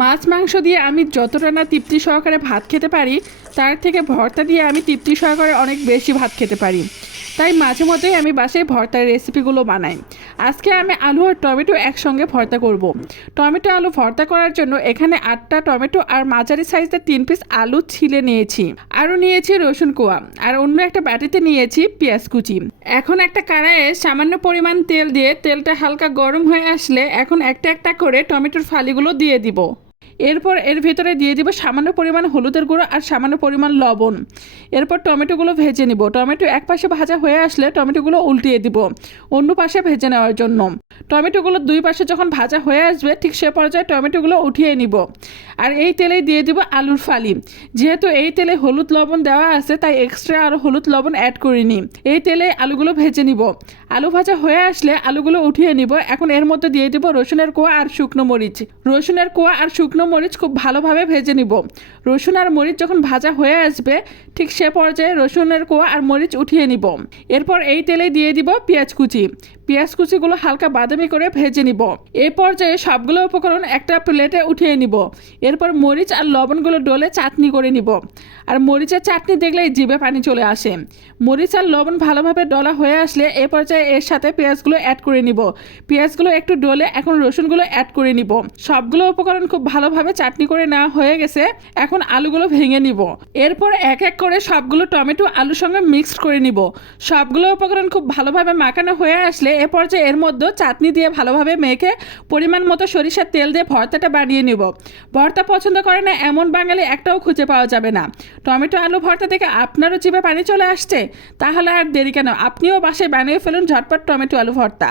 মাছ মাংস দিয়ে আমি যতটা না তৃপ্তি সহকারে ভাত খেতে পারি, তার থেকে ভর্তা দিয়ে আমি তৃপ্তি সহকারে অনেক বেশি ভাত খেতে পারি। তাই মাঝে মধ্যেই আমি বাসায় ভর্তার রেসিপিগুলো বানাই। আজকে আমি আলু আর টমেটো একসঙ্গে ভর্তা করব। টমেটো আলু ভর্তা করার জন্য এখানে 8টা টমেটো আর মাঝারি সাইজের 3 পিস আলু ছিলে নিয়েছি। আরও নিয়েছি রসুন কোয়া, আর অন্য একটা বাটিতে নিয়েছি পেঁয়াজ কুচি। এখন একটা কড়াইয়ে সামান্য পরিমাণ তেল দিয়ে তেলটা হালকা গরম হয়ে আসলে এখন একটা একটা করে টমেটোর ফালিগুলো দিয়ে দিব। এরপর এর ভিতরে দিয়ে দিব সামান্য পরিমাণ হলুদের গুঁড়ো আর সামান্য পরিমাণ লবণ। এরপর টমেটোগুলো ভেজে নিব। টমেটো এক পাশে ভাজা হয়ে আসলে টমেটোগুলো উল্টিয়ে দিব অন্য পাশে ভেজে নেওয়ার জন্য। টমেটোগুলো দুই পাশে যখন ভাজা হয়ে আসবে ঠিক সে পর্যায়ে টমেটোগুলো উঠিয়ে নিব। আর এই তেলেই দিয়ে দিব আলুর ফালি। যেহেতু এই তেলে হলুদ লবণ দেওয়া আছে তাই এক্সট্রা আরও হলুদ লবণ অ্যাড করিনি। এই তেলে আলুগুলো ভেজে নিব। আলু ভাজা হয়ে আসলে আলুগুলো উঠিয়ে নিব। এখন এর মধ্যে দিয়ে দিব রসুনের কোয়া আর শুকনো মরিচ। রসুনের কোয়া আর শুকনো মরিচ খুব ভালোভাবে ভেজে নিব। রসুন আর মরিচ যখন ভাজা হয়ে আসবে ঠিক সে পর্যায়ে রসুনের কোয়া আর মরিচ উঠিয়ে নিব। এরপর এই তেলে দিয়ে দিব পেঁয়াজ কুচি। পেঁয়াজ কুচিগুলো হালকা বাদামি করে ভেজে নিব। এই পর্যায়ে সবগুলো উপকরণ একটা প্লেটে উঠিয়ে নিব। এরপর মরিচ আর লবণগুলো ডলে চাটনি করে নিব। আর মরিচের চাটনি দেখলেই জিভে পানি চলে আসে। মরিচ আর লবণ ভালোভাবে ডলা হয়ে আসলে এই পর্যায়ে এর সাথে পেঁয়াজগুলো অ্যাড করে নিব। পেঁয়াজগুলো একটু ডলে এখন রসুনগুলো অ্যাড করে নিব। সবগুলো উপকরণ খুব ভালোভাবে চাটনি করে নেওয়া হয়ে গেছে। এখন আলুগুলো ভেঙে নিব। এরপর এক এক করে সবগুলো টমেটো আলুর সঙ্গে মিক্সড করে নিব। সবগুলো উপকরণ খুব ভালোভাবে মাখানো হয়ে আসলে এ পর্যায়ে এর মধ্যে চাটনি দিয়ে ভালোভাবে মেখে পরিমাণ মতো সরিষার তেল দিয়ে ভর্তাটা বানিয়ে নিব। ভর্তা পছন্দ করে না এমন বাঙালি একটাও খুঁজে পাওয়া যাবে না। টমেটো আলু ভর্তা থেকে আপনারও জিভে পানি চলে আসছে? তাহলে আর দেরি কেন, আপনিও বাসায় বানিয়ে ফেলুন ঝটপট টমেটো আলু ভর্তা।